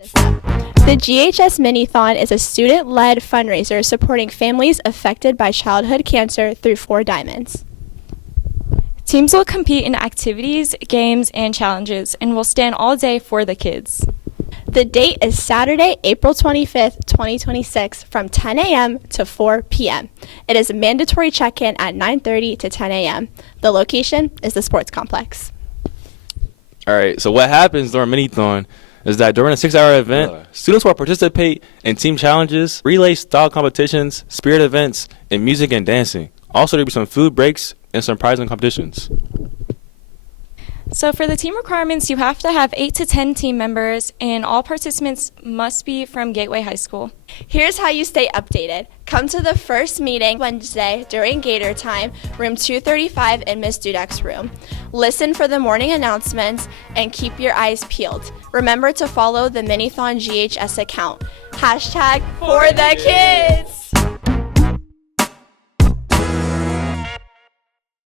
The GHS Mini-THON is a student-led fundraiser supporting families affected by childhood cancer through 4 Diamonds. Teams will compete in activities, games, and challenges, and will stand all day for the kids. The date is Saturday, April 25th, 2026 from 10 a.m. to 4 p.m. It is a mandatory check-in at 9:30 to 10 a.m. The location is the sports complex. All right, so what happens during Mini-THON is that during a 6-hour event, students will participate in team challenges, relay style competitions, spirit events, and music and dancing. Also, there'll be some food breaks and some prizing competitions. So for the team requirements, you have to have 8 to 10 team members, and all participants must be from Gateway High School. Here's how you stay updated. Come to the first meeting Wednesday during Gator time, room 235 in Ms. Dudek's room. Listen for the morning announcements and keep your eyes peeled. Remember to follow the Mini-THON GHS account. #ForTheKids!